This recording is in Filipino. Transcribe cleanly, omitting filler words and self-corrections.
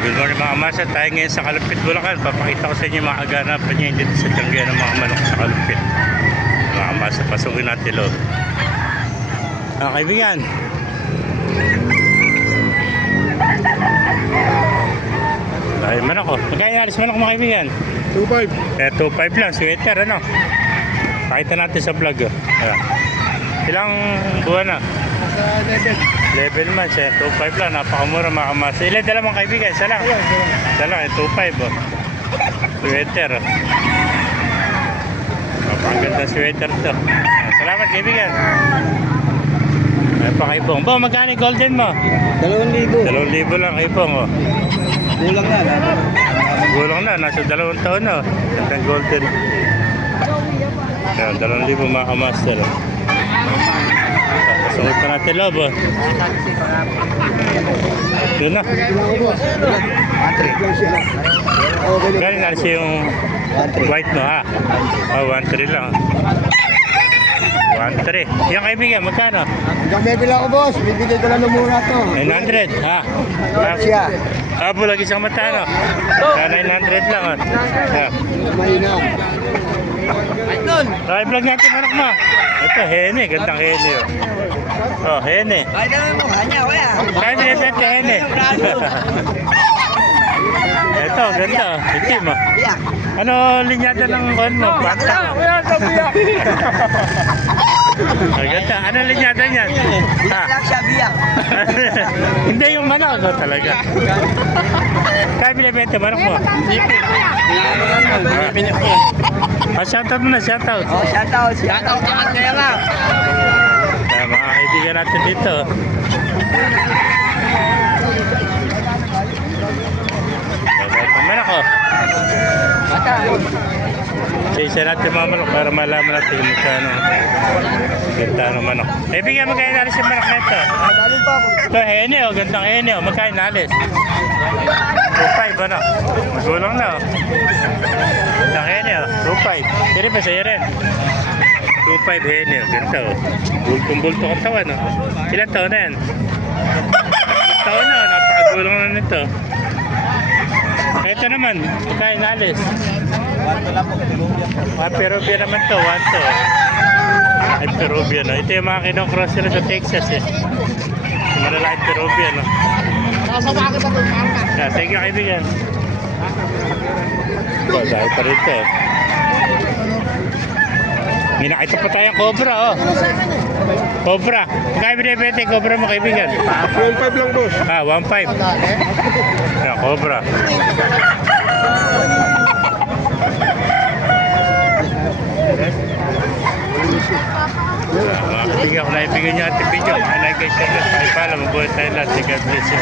Good morning mga masa, tayo ngayon sa Kalupit, Bulacan. Papakita ko sa inyo yung mga aganapan niya dito sa tiyanggihan ng mga manok sa Kalupit. Mga masa, pasukin natin loob. Mga kaibigan, dahil manok ko. Magkaya alis manok mga kaibigan? 2.5. 2.5 lang, sweater ano. Pakita natin sa vlog. Ilang buwan na? Sa 11 months 2.5 lang, napakamura mga kamasa. Ilan dala mga kaibigan? Isa lang? Isa lang, 2.5 oh. Sweater oh. Napakaganda sweater to. Salamat kaibigan. Ayan pa kay Bong. Bong, magkano yung golden mo? 2,000. 2,000 lang kay Bong oh. Kulang na. Gulang na, nasa 2 taon na oh. Gandang golden. Ayan, 2,000 mga kamaster oh. Sunod pa natin loob oh. Doon na. Galing na siya yung white mo ha. Oh, 1.3 lang. 1.3. Yung kaibigan, magkano? Hanggang bibili ako boss, bibigay ko lang muna to. 900 ha. Siya. Bulag isang mata no. 900 lang oh. Yeah. Mahina. Ay, vlog natin manok mo. Ito, hene. Gandang hene oh. Oh, hene. Ay, naman mo, kanya, kuya. Kaya nilipete hene. Ito, ganda. Itim oh. Biyak. Ano linyada ng kon mo? Bata. Biyak. Ang ganda. Ano linyada niyan? Ha? Biyak siya, biyak. Hindi yung manok oh, talaga. Kaya binibente manok mo? Shoutout mo na, shoutout. Oh, shoutout. Shoutout naman kaya nga. Mga kaibigan natin dito. Manok ko. Isa natin mga manok para malaman natin kung magkano. Ganda ng manok. Kaibigan, magkano nalis yung manok na ito? Galing pa ako. Ito, hene o. Gandang hene o. Magkano nalis? 2.5 ano? Magulang na o. Gandang hene o. 2.5. Siri ba sa'yo rin? 2.5 hene o. Ganda o. Bultong-bulto kang tawa no? Ilang taon na yan? Taon na o. Napakagulang na nito. Ito naman. Magkano nalis? Peruvia naman to, 1 to. Ay, Peruvia no. Ito yung mga kinocross nila sa Texas eh. Yung malalaking Peruvia no. Sige kaibigan. Dahil pa rito eh. May nakita pa tayong cobra oh. Cobra. Kaya binibente cobra mo kaibigan? 12.5 lang boss. 1.5. Yan, cobra. Mga kaibigan, kung naibigyan nyo ating video, like guys, share guys, pakipala, mabuhay tayo lahat. God bless you.